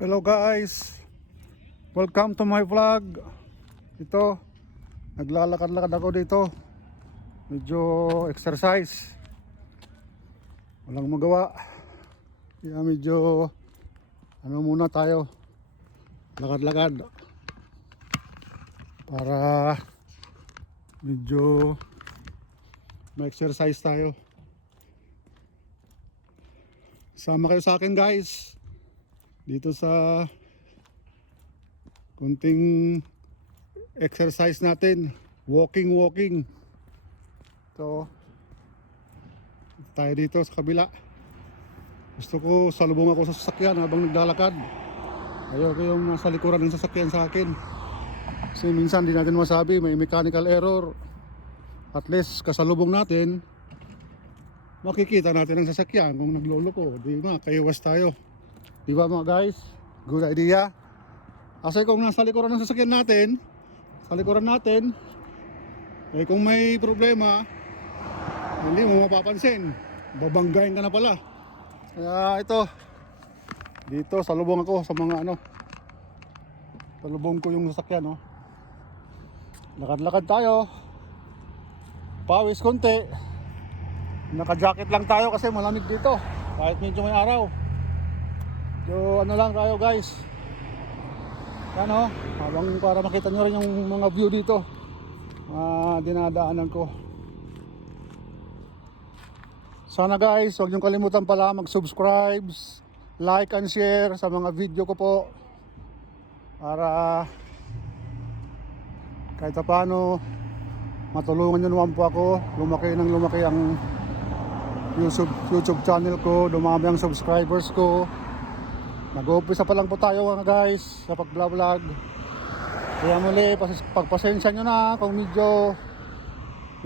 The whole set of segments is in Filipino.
Hello guys, welcome to my vlog. Ito, naglalakad-lakad ako dito. Medyo exercise. Walang magawa. Kaya medyo muna tayo. Lakad-lakad. Para medyo ma-exercise tayo. Sama kayo sa akin guys. Dito sa kunting exercise natin, walking. So tayo dito sa kabila. Gusto ko salubong ako sa sasakyan habang naglalakad. Ayoko yung nasa likuran ng sasakyan sa akin, kasi minsan di natin masabi, may mechanical error. At least kasalubong natin, makikita natin ang sasakyan kung nagloloko. Di ba, kaiwas tayo. Di ba mga guys? Good idea. Kasi kung nasa likuran ng sasakyan natin, sa likuran natin, eh kung may problema, hindi mo mapapansin. Babanggain ka na pala. Kaya ito, dito salubong ako sa mga salubong ko yung sasakyan, Lakad-lakad tayo. Pawis konti. Naka-jacket lang tayo kasi malamig dito. Kahit medyo may araw. So lang tayo guys. Habang para makita nyo rin yung mga view dito, dinadaanan ko. Sana guys, huwag nyo kalimutan pala mag-subscribe, like and share sa mga video ko po, para kahit paano matulungan nyo naman po ako lumaki ang YouTube channel ko, dumami ang subscribers ko. Nag-uumpisa pa lang po tayo mga guys sa pag-vlog. Kaya muli, pagpasensya nyo na kung medyo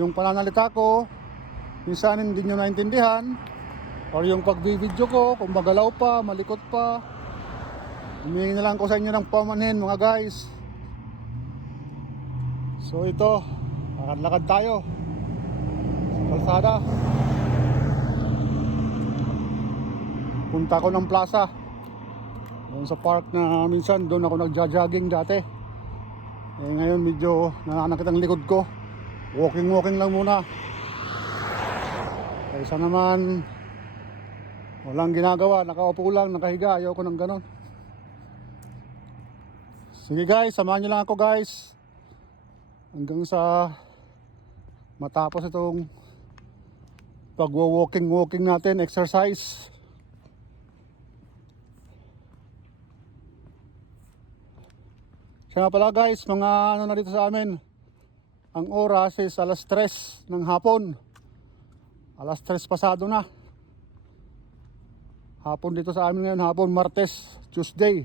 yung pananalita ko minsan hindi nyo naintindihan, or yung pag-video ko kung magalaw pa, malikot pa. Humingi na lang ko sa inyo ng pamanhin mga guys. So ito, lakad-lakad tayo sa kalsada. Punta ko ng plaza, doon sa park na minsan doon ako nagja-jogging dati. Eh ngayon medyo nananakit ang likod ko. Walking lang muna. Kaysa naman walang ginagawa, nakaupo lang, nakahiga. Ayoko ng ganon. Sige guys, samahan nyo lang ako guys hanggang sa matapos itong pag-walking natin, exercise. Kaya pala guys, mga na dito sa amin, ang oras is alas 3 ng hapon. Alas 3 pasado na. Hapon dito sa amin ngayon, hapon Martes, Tuesday.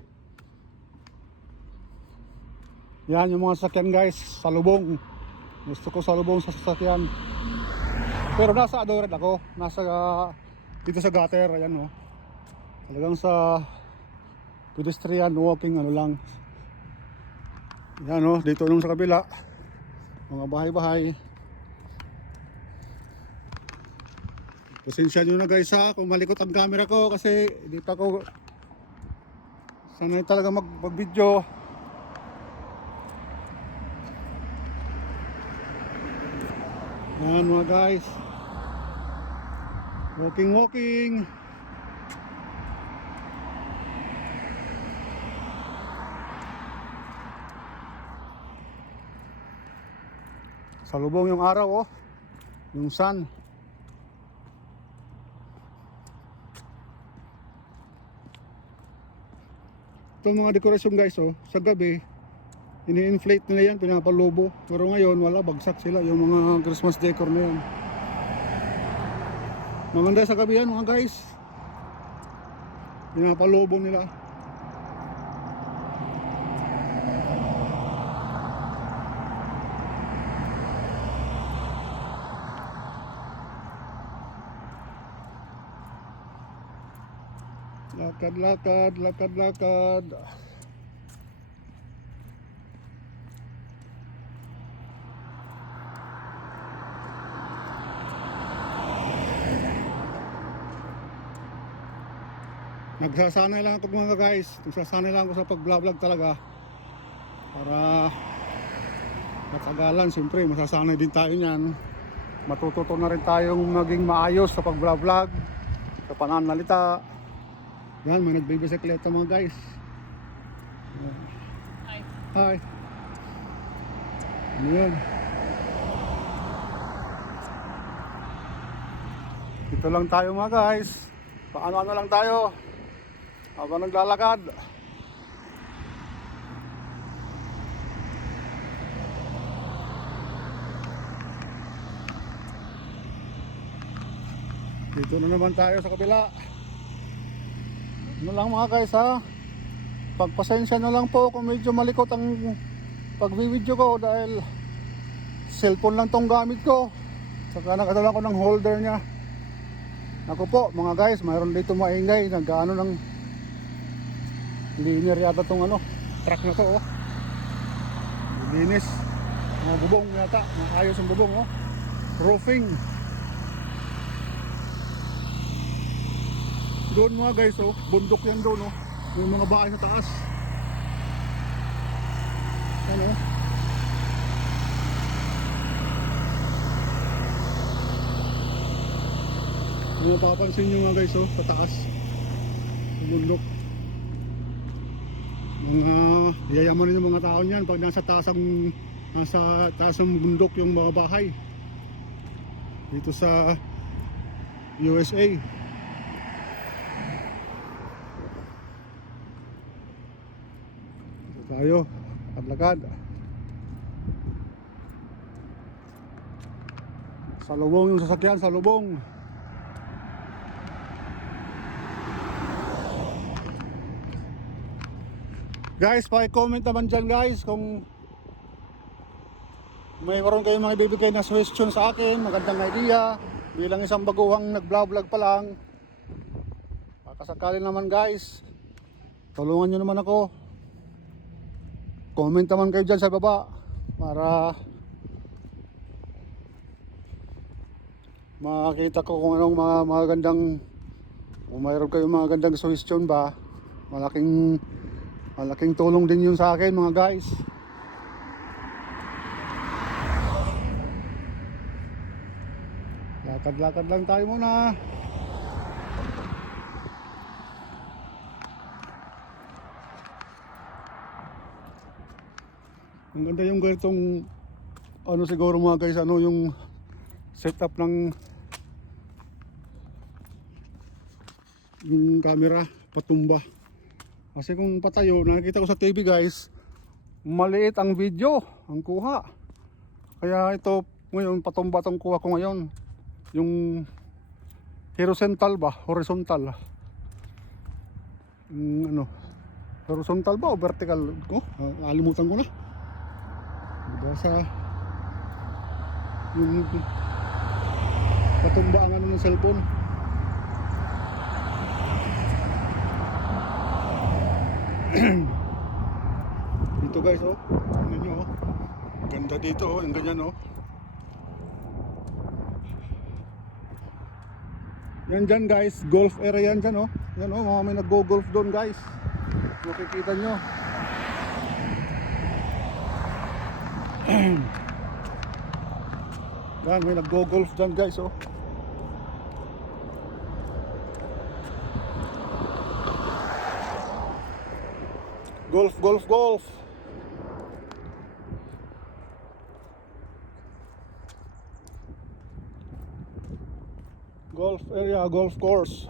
Yan yung mga sasakyan guys, salubong. Gusto ko salubong sa sasakyan. Pero nasa red ako, dito sa gutter, ayan Talagang sa pedestrian walking lang. Yan dito nung sa kabila, mga bahay-bahay. Pasensya nyo na guys kung malikot ang camera ko, kasi hindi pa ako sanay talaga mag-video. Yan mga guys, walking. Salubong yung araw yung sun. Itong mga dekorasyon guys sa gabi ini-inflate nila yan, pinapalubo. Pero ngayon wala, bagsak sila yung mga Christmas decor na yan. Maganda sa gabi yan mga guys, pinapalubo nila. Lakad. nagsasanay lang ako mga guys. Nagsasanay lang ako sa pag-vlog talaga. Para matagalan, siyempre masasanay din tayo niyan. Matututo na rin tayong maging maayos sa pag-vlog, sa pananalita. Yan, may nagbibisikleta mga guys. Hi. Hi. Ano yun? Dito lang tayo mga guys. Paano-ano lang tayo habang naglalakad. Dito na naman tayo sa kabila. Ano lang mga guys ha, pagpasensya na lang po kung medyo malikot ang pagvi-video ko dahil cellphone lang tong gamit ko. Saka nakadala ko ng holder nya. Ako po mga guys, mayroon dito maingay, nag-ano ng linear yata tong ano, truck na to oh. Linis, mga bubong yata, maayos ang bubong oh. Roofing. Doon mga guys oh, bundok yan doon oh. May mga bahay sa taas. Ano? Kung mapapansin nyo mga guys oh, sa taas. Sa bundok. Mga yayamanin ng mga tao niyan pag nasa taas ng bundok yung mga bahay. Dito sa USA. Tayo, lakad-lakad. Sa lubong yung sasakyan, sa lubong. Guys, paki-comment naman dyan guys kung mayroon kayong mga ibibigay na suggestion sa akin, magandang idea. Bilang isang baguhang nag-vlog pa lang, pakasakali naman guys, tulungan nyo naman ako. Comment naman kayo dyan sa baba para makita ko kung anong mga magandang, kung mayroon kayong mga gandang suggestion ba. Malaking tulong din yun sa akin mga guys. Lakad-lakad lang tayo muna. Ang ganda yung ganitong ano siguro mga guys, ano yung setup ng yung camera patumba. Kasi kung patayo, nakikita ko sa TV guys, maliit ang video ang kuha. Kaya ito ngayon patumba tong kuha ko ngayon. Yung horizontal ba? Horizontal. Yung ano? Horizontal ba o vertical? Oh, alimutan ko na. Basta yung patumba ang ano ng cellphone. Dito guys oh, tingnan nyo oh, ganda dito oh, yung ganyan oh. Yan dyan guys, golf area yan dyan oh. Yan oh, mga may nag-go-golf doon guys. Makikita nyo. Yan, may nag-go-golf dyan guys oh. Golf, golf, golf. Golf area, golf course.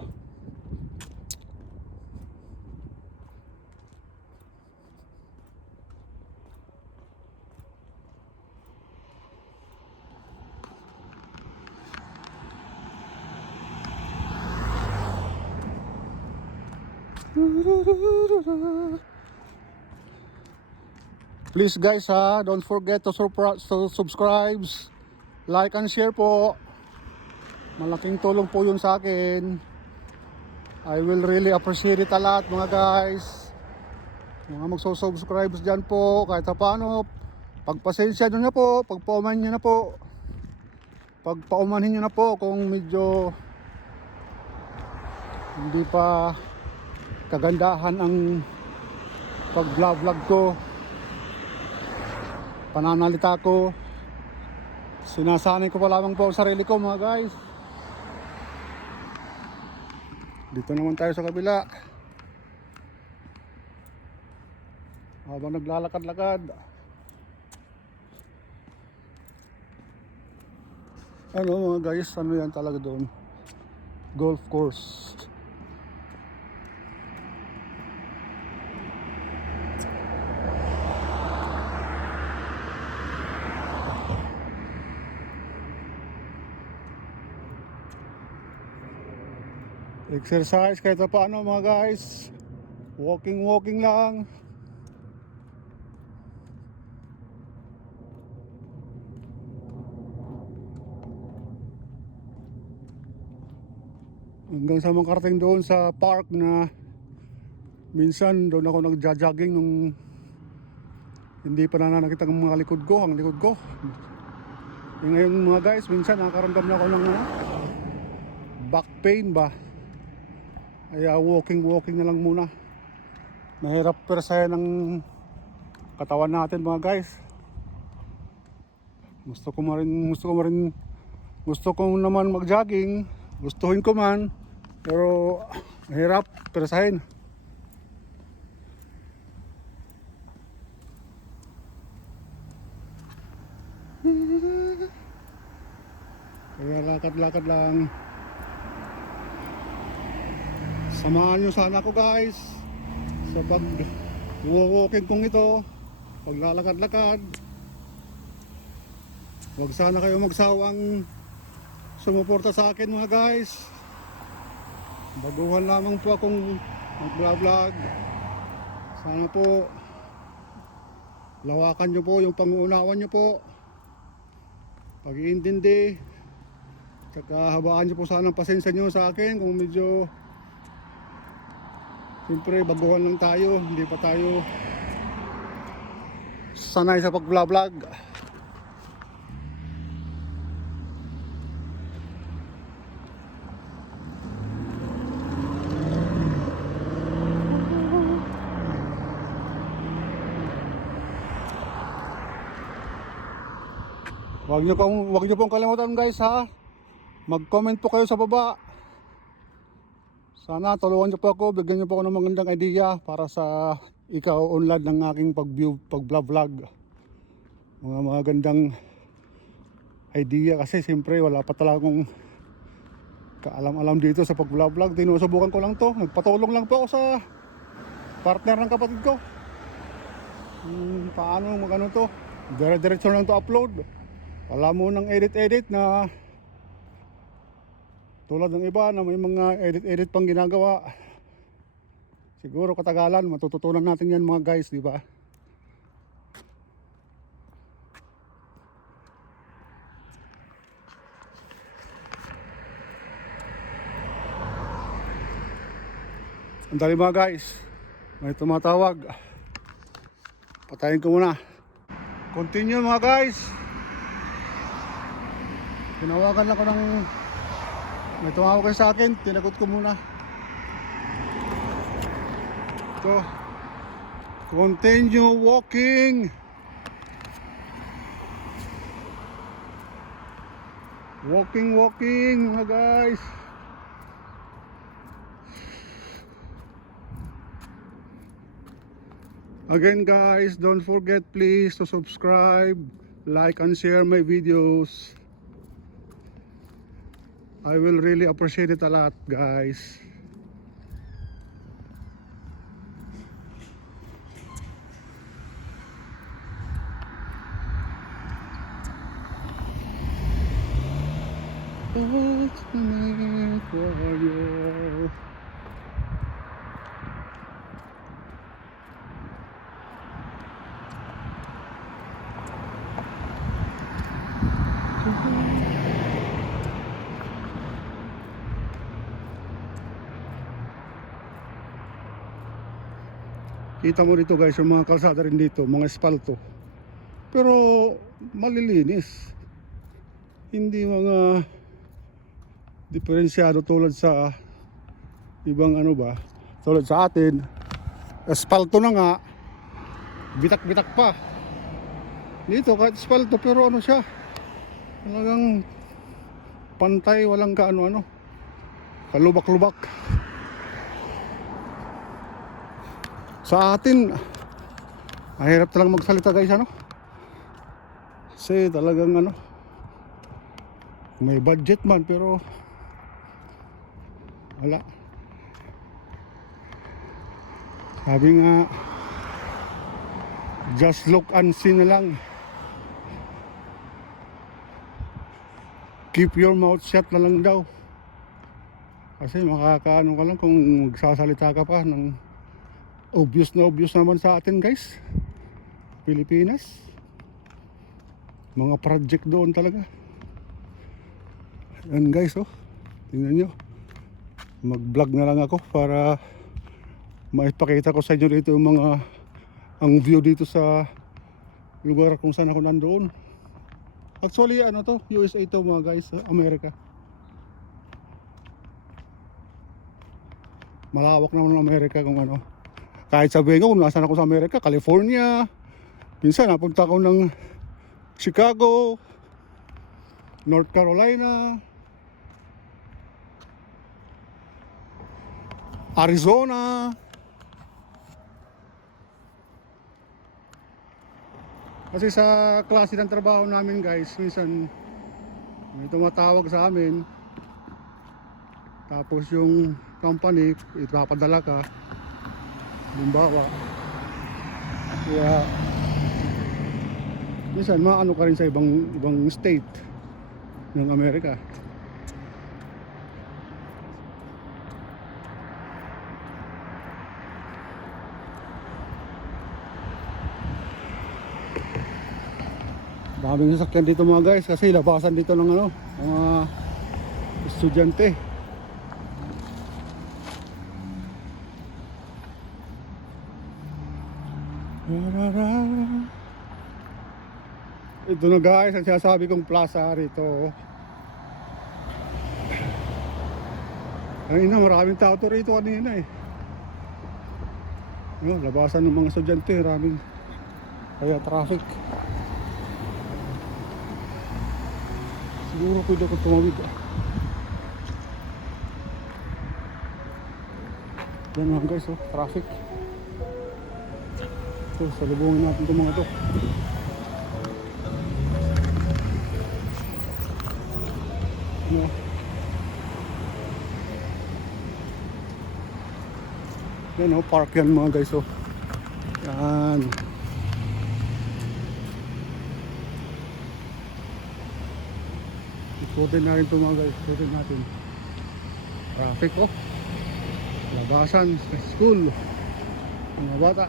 Please guys ha, don't forget to subscribe, like and share po. Malaking tulong po yun sa akin. I will really appreciate it a lot mga guys. Mga magsusubscribe dyan po, kahit sa paano, pagpasensya nyo na po, pagpauman nyo na po. Pagpaumanhin nyo na po kung medyo hindi pa kagandahan ang pag-vlog ko, pananalita ko. Sinasanay ko pa lamang po ang sarili ko mga guys. Dito naman tayo sa kabila. Habang naglalakad-lakad. Ano mga guys, ano yan talaga doon? Golf course. Exercise kahit paano mga guys. Walking lang. Hanggang sa makarating doon sa park na minsan doon ako nagja-jogging nung hindi pa nakita ng mga likod ko, ang likod ko. Ngayon mga guys, minsan nakakaramdam na ako ng back pain ba. Kaya walking na lang muna. Mahirap persayan ng katawan natin mga guys. Gusto ko naman mag-jogging. Gustuhin ko man, pero mahirap persahin. Kaya lakad-lakad lang. Samahan nyo sana ako guys sa pag-walking kong ito, paglalakad-lakad. Huwag sana kayo magsawang sumuporta sa akin mga guys. Baguhan lamang po akong mag-vlog. Sana po lawakan nyo po yung pang-uunawan nyo po, pag-iintindi, tsaka habaan nyo po sana ang pasensya nyo sa akin kung medyo siyempre baguhan lang tayo, hindi pa tayo sanay sa pag-vlog. Huwag niyo pong kalimutan guys ha. Mag-comment po kayo sa baba. Sana tulungan niyo po ako, bigyan niyo po ako ng magandang idea para sa ika-unlad ng aking pag-vlog. Mga magandang idea kasi siyempre wala pa talaga akong kaalam-alam dito sa pag-vlog. Tinusubukan ko lang to. Nagpatulong lang po ako sa partner ng kapatid ko. Paano magano to? Dire-diretso lang to upload. Wala mo nang edit na tulad ng iba na may mga edit pang ginagawa. Siguro katagalan matututunan natin yan mga guys, di ba? Ang dali mga guys, may tumatawag. Patayin ko muna. Continue mga guys. Tinawagan ako ng may tumawag sa akin, tinagot ko muna. So, continue walking. Walking mga guys. Again guys, don't forget please to subscribe, like and share my videos. I will really appreciate it a lot guys. What's meant for you? Kita mo dito guys, yung mga kalsada rin dito, mga espalto. Pero malilinis. Hindi mga diferensyado tulad sa ibang ano ba, Tulad sa atin, espalto na nga, bitak-bitak pa. Dito kahit espalto pero ano siya, talagang pantay, walang kaano-ano, kalubak-lubak. Sa atin, mahirap talagang magsalita guys, ano? Kasi talagang ano, may budget man pero wala. Sabi nga, just look and see na lang. Keep your mouth shut na lang daw. Kasi makakaano ka lang kung magsasalita ka pa ng obvious naman sa atin guys, Pilipinas. Mga project doon talaga. Yan guys, oh, tingnan nyo, mag vlog na lang ako para maipakita ko sa inyo dito yung mga ang view dito sa lugar kung saan ako nandoon. Actually ano to, USA to mga guys, Amerika. Malawak naman ng Amerika kung ano. Kahit sabihin ko kung nasaan ako sa Amerika, California, minsan napunta ako ng Chicago, North Carolina, Arizona. Kasi sa klase ng trabaho namin guys, minsan may tumatawag sa amin, tapos yung company ipapadala ka, limbawa, kaya minsan maano ka rin sa ibang state ng Amerika. Daming sasakyan dito mga guys, kasi labasan dito ng ano, mga estudyante. Ito na guys, ang sinasabi kong plaza rito. Kanina maraming tao to rito kanina eh. Labasan ng mga estudyante, maraming kaya traffic. Siguro pwede ako tumawid. Yan mga guys, oh, traffic. So, salubungin natin itong mga to. Ano? Yan oh, park yan mga guys, oh. Yan. Ikutin natin ito mga guys, ikutin natin. Traffic oh. Labasan sa school. Mga bata.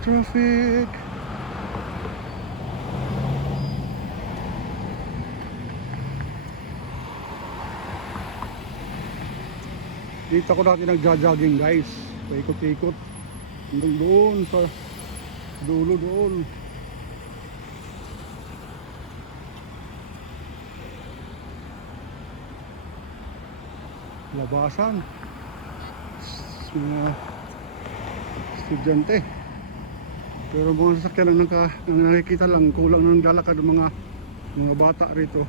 Traffic. Dito ko dati nagja-jogging guys. Paikot-ikot. Hanggang doon sa dulo doon. Labasan. Mga estudyante. Pero mga sasakyan lang nakikita lang, kulang na naglalakad ng mga bata rito.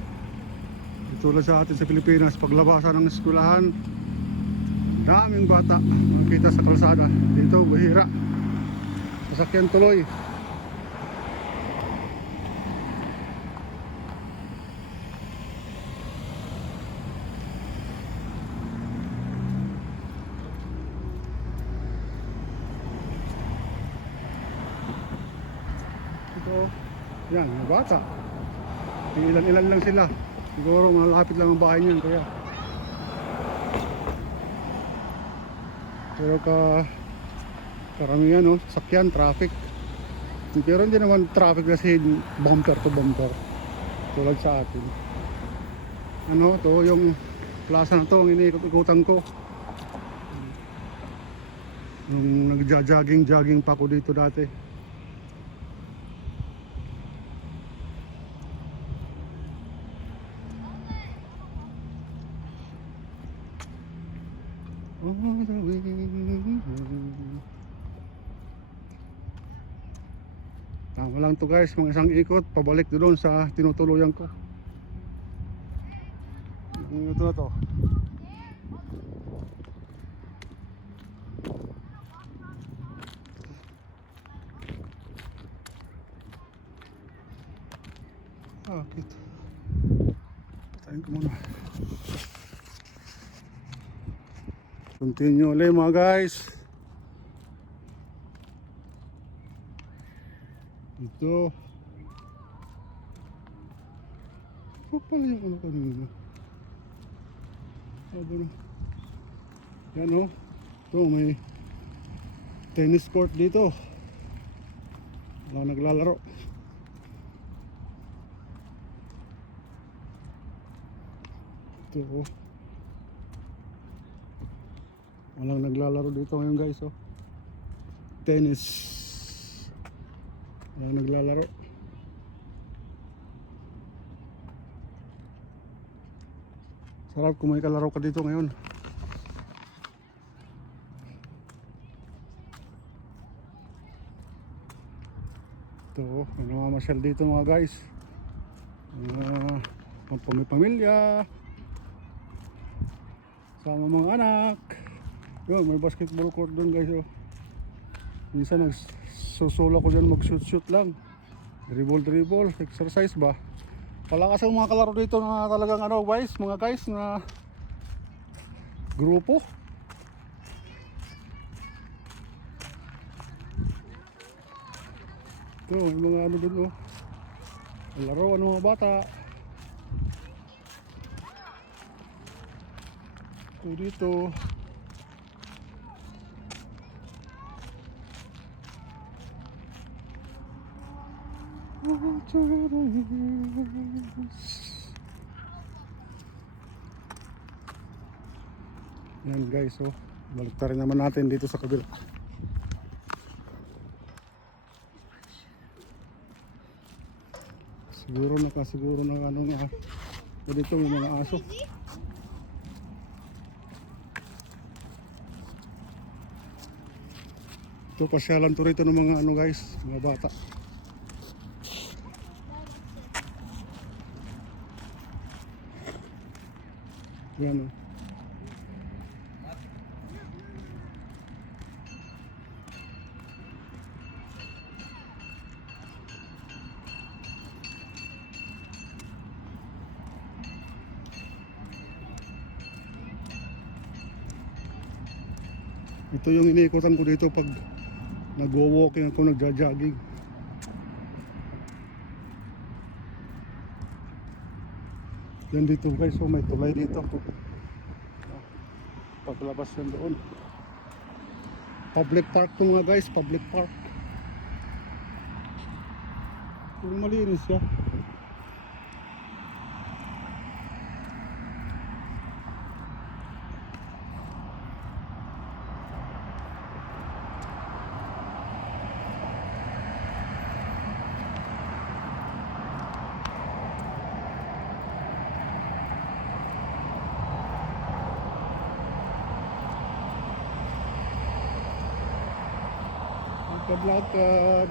Tulad sa atin sa Pilipinas, paglabasan ng eskwelahan, daming bata makikita sa kalsada. Dito, bahira. Sasakyan tuloy. Yan, mga bata. Ilan-ilan lang sila. Siguro malapit lang ang bahay niyan kaya. Pero karamihan no, sakyan, traffic. Pero hindi naman traffic kasi bumper to bumper. Tulad sa atin. Ano, to yung plaza na to, ang iniikot-ikutan ko. Nung nagja-jogging pa ako dito dati. All the way home. Tama lang to guys, mga isang ikot pabalik doon sa tinutuluyan ko. Ito na to. Bakit? Patayin ko muna. Continue ulit mga guys. Ito. Pala yung ano kanina. Sabi na. Yan o. Ito may tennis court dito. Wala naglalaro. Ito o. Walang naglalaro dito ngayon guys oh. Tennis. Walang naglalaro. Sarap kung may kalaro ka dito ngayon. Ito oh, may namamasyal dito mga guys. May pamilya. Sama mga anak. Yun, may basketball court doon guys oh. Minsan nagsusula ko dyan mag-shoot lang. Dribble, exercise ba. Palakas ang mga kalaro dito na talagang ano guys, mga guys na grupo. Ito, may mga ano doon oh. Laro ng mga bata. Ito dito. Yan guys oh. Balik rin naman natin dito sa kabila. Siguro na ano nga. Dito may mga aso. Ito pasyalan to rito ng mga ano guys, mga bata. Yan o. Ito yung iniikutan ko dito pag nagwo-walking ako, nagja-jogging. Yan dito guys, so may tulay dito. Paglabas yan doon. Public park to mga guys, public park. Puro malinis siya. Lakad.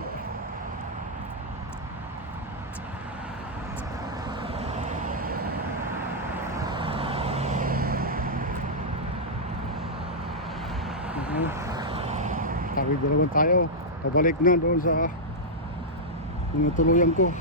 Tawid na naman tayo. Pabalik na doon sa tinutuluyan ko.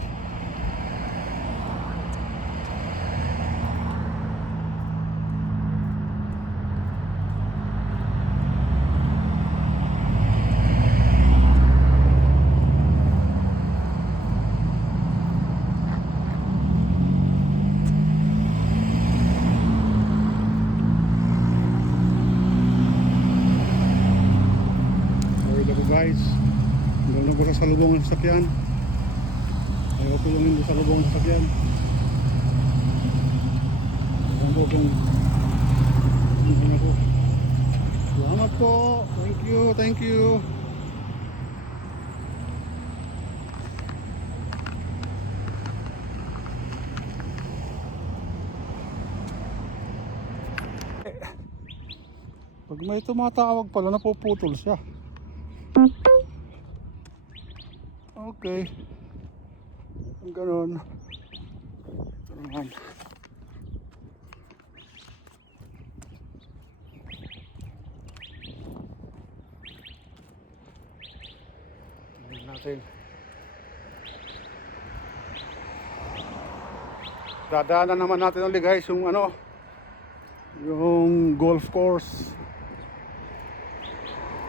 Guys, hanggang na po sa salubong ng sasakyan. Ayaw ko yung hindi salubong ng sasakyan. po kung ano po. Salamat po. Thank you, thank you. Pag may tumatawag pala, napuputol siya. Okay. Ang ganon. Ito naman. Tingnan natin. Dadaanan naman natin ulit guys yung ano, yung golf course.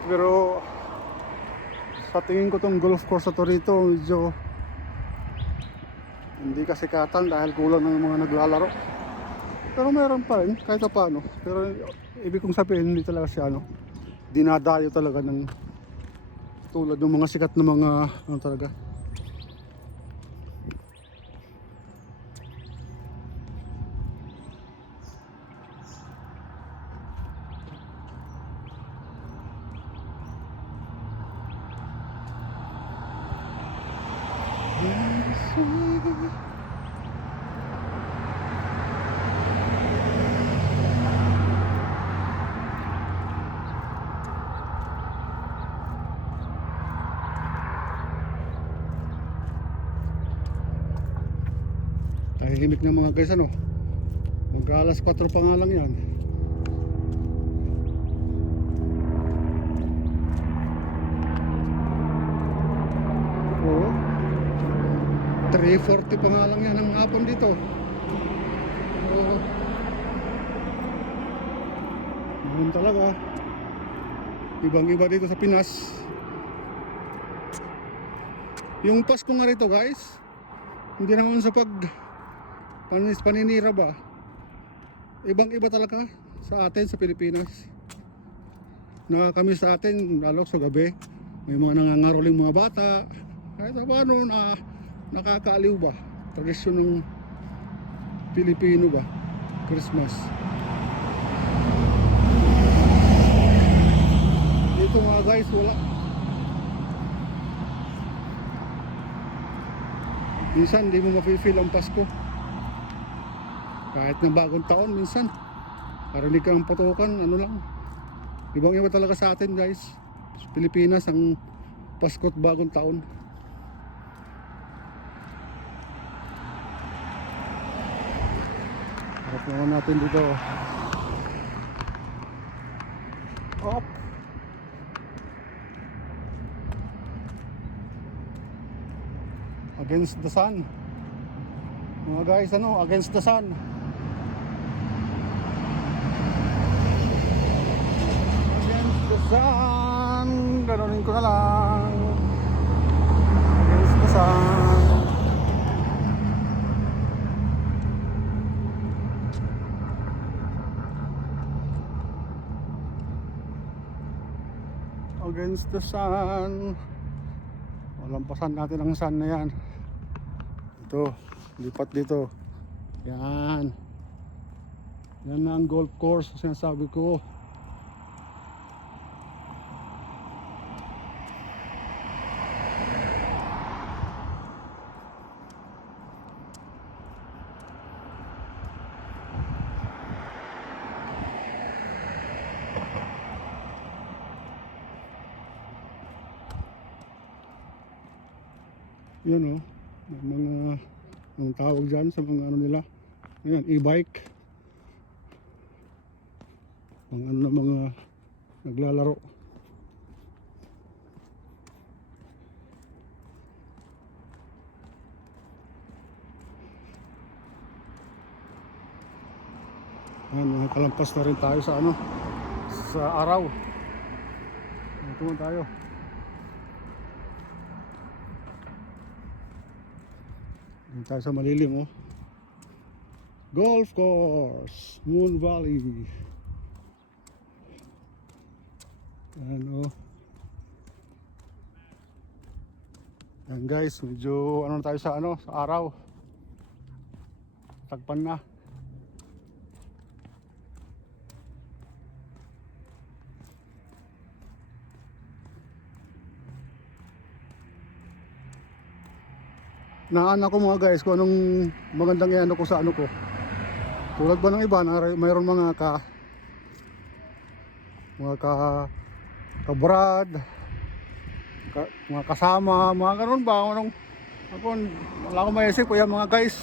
Pero sa tingin ko tong golf course na to rito medyo hindi kasikatan dahil kulang ng mga naglalaro. Pero meron pa rin kahit paano. Pero ibig kong sabihin hindi talaga siya ano, dinadayo talaga ng tulad ng mga sikat na mga ano talaga. Tahimik na mga guys ano. Mag-alas 4 pa nga lang yan. Oo. 3:40 pa nga lang yan ang hapon dito. Oo. Ganun talaga. Ibang iba dito sa Pinas. Yung Pasko nga rito guys, hindi naman sa paninira ba, ibang iba talaga sa atin sa Pilipinas. Na kami sa atin lalo sa gabi may mga nangangaroling mga bata, kahit paano na nakakaaliw ba, tradisyon ng Pilipino ba, Christmas. Dito mga guys wala. Minsan hindi mo mafe-feel ang Pasko. Kahit na bagong taon minsan parinig ka ng putukan, ano lang. Ibang iba talaga sa atin guys. Sa Pilipinas ang Pasko at bagong taon. Harap naman natin dito. Op! Against the sun. Mga guys, ano, against the sun. Against the sun. Ganunin ko na lang. Against the sun. Against the sun. Lampasan natin ang sun na yan. Ito, lipat dito. Yan. Yan na ang golf course sinasabi ko. Yan o, mga ang tawag dyan sa mga ano nila. Ayan, e-bike. Ang ano na mga naglalaro. Ayan, nakalampas na rin tayo sa ano, sa araw. Ito mo tayo. Ayan tayo sa malilim oh. Golf course, Moon Valley. Ayan oh. Ayan guys, medyo ano na tayo sa ano, sa araw. Tagpan na. naan ako mga guys kung anong magandang iano ko sa ano ko. Tulad ba ng iba na mayroon mga kabrad, mga kasama, mga ganun ba? Anong, ako, wala akong maisip ko yan mga guys.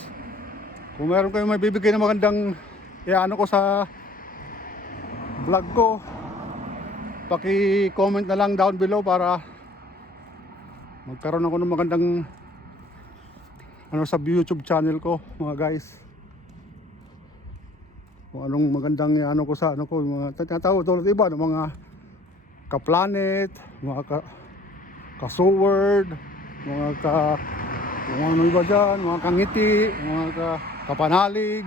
Kung meron kayong may bibigay na magandang iano ko sa vlog ko, paki-comment na lang down below para magkaroon ako ng magandang ano sa YouTube channel ko mga guys. Kung anong magandang ano ko sa ano ko, mga tinatawag tulad iba ng mga ka-planet, mga ka-sword, mga kung ano iba dyan, mga kangiti, mga kapanalig,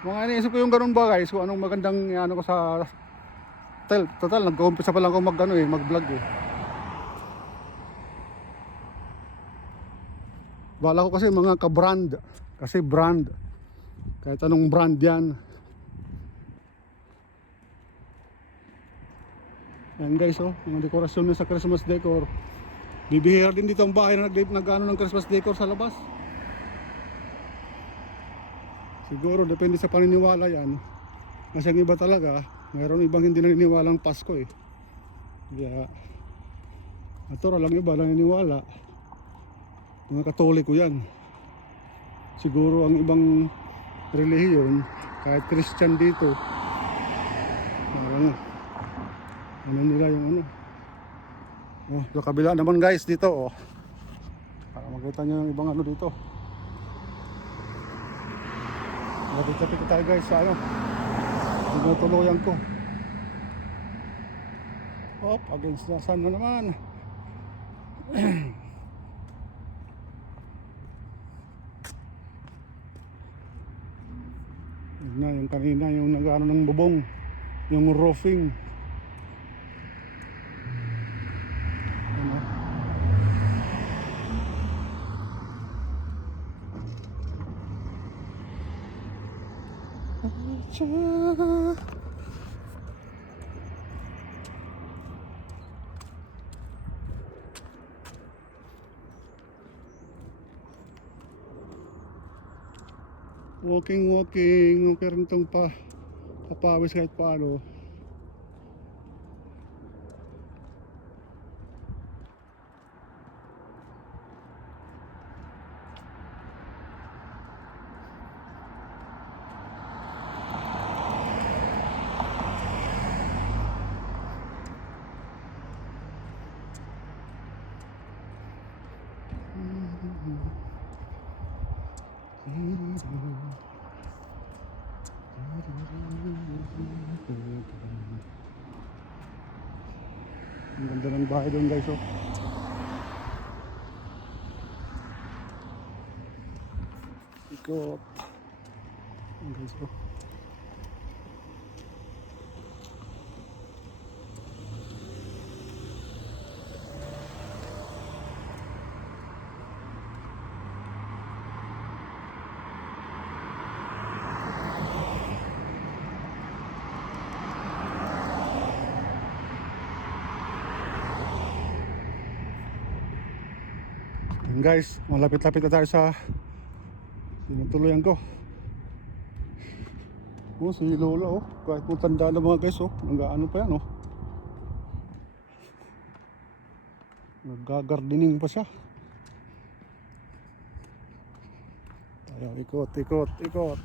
mga iniisip ko yung ganun ba guys, kung anong magandang ano ko sa total nag-uumpisa pa lang ako mag-vlog eh. Bala ko kasi mga ka-brand, kasi brand, kahit anong brand yan. Yan guys, oh, mga dekorasyon na sa Christmas decor. Bibihira din dito ang bahay na nag-ano ng Christmas decor sa labas. Siguro depende sa paniniwala yan. Kasi ang iba talaga, mayroon ibang hindi naniniwala ng Pasko eh. Kaya natural lang iba naniniwala. Mga Katoliko yan. Siguro ang ibang relihiyon, kahit Christian dito, ano nila yung ano. Oh, sa kabila naman guys dito oh. Para makita nyo yung ibang ano dito. Lapit-lapit tayo guys sa ano. Tinutuluyan ko. Hop, against the sun na naman. Yun na yung kanina yung nag-ano ng bubong, yung roofing. Walking, okay rin itong papawis kahit paano. Ang ganda ng bahay doon guys oh. Ikot. Ang guys oh. Yan guys, malapit-lapit na tayo sa tinutuluyan ko. Oh, si Lola oh, kahit po tanda na mga guys oh, nag-ano pa yan oh. Nag-gardening pa siya. Tayo ikot.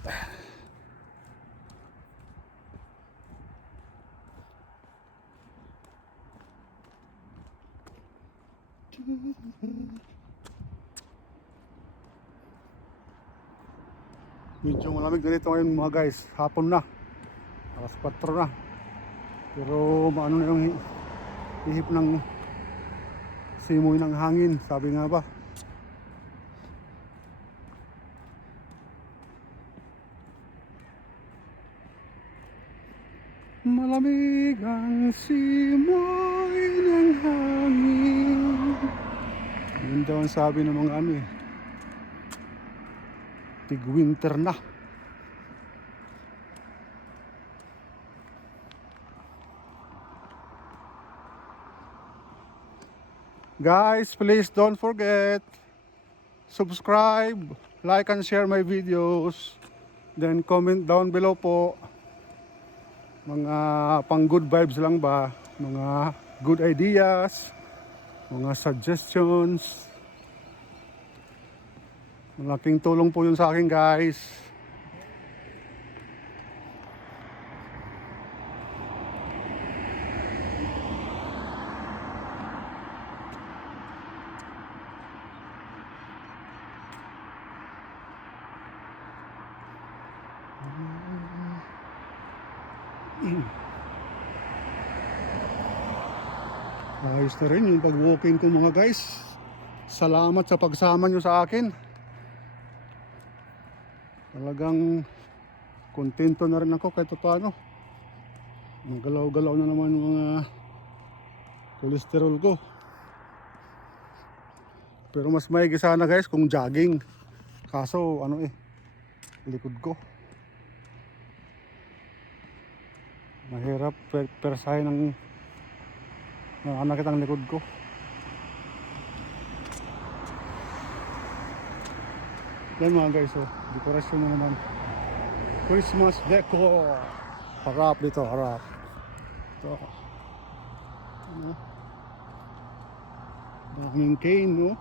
Medyo malamig na dito ngayon mga guys, hapon na, alas 4 na, pero maano na yung ihip ng simoy ng hangin, sabi nga ba. Malamig ang simoy ng hangin. Yun daw ang sabi ng mga ano eh, tig-winter na. Guys, please don't forget, subscribe, like and share my videos. Then comment down below po. Mga pang good vibes lang ba? Mga good ideas, mga suggestions. Malaking tulong po yun sa akin, guys. Ayos na rin yung pag-walking ko, mga guys. Salamat sa pagsama nyo sa akin. Talagang kontento na rin ako kahit paano. Magalaw-galaw na naman yung mga kolesterol ko. Pero mas maigi sana, guys, kung jogging. Kaso likod ko. Mahirap persahin ng anak kitang likod ko. Yan mga guys, dekorasyon na naman. Christmas decor. Harap dito, harap. Ito. Daming cane, no?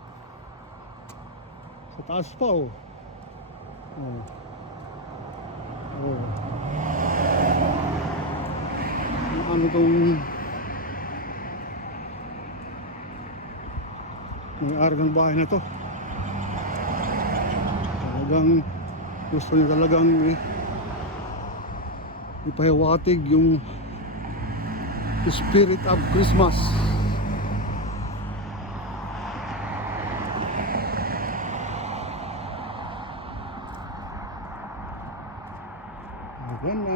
Sa taas pa, oh. Ano tong may-ari ng bahay na to? Talagang gusto niya talagang ipahiwatig yung spirit of Christmas. Ayan na.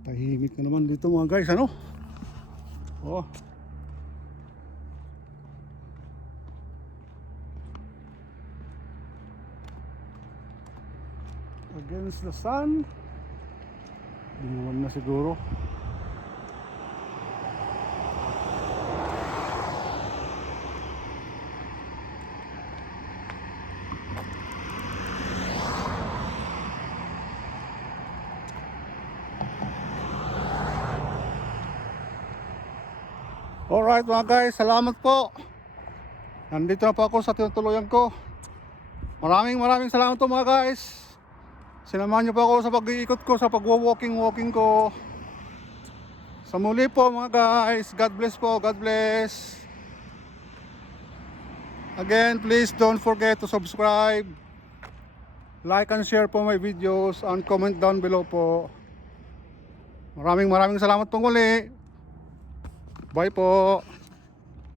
Tahimik na naman dito mga guys, ano? Oh. Against the sun. Di naman na siguro. Alright mga guys, salamat po. Nandito na po ako sa tinutuluyan ko. Maraming salamat po mga guys. Sinamahan niyo po ako sa pag-iikot ko, sa pag-walking ko. Sa muli po mga guys. God bless po, God bless. Again, please don't forget to subscribe, like and share po my videos, and comment down below po. Maraming salamat po muli. Bye po.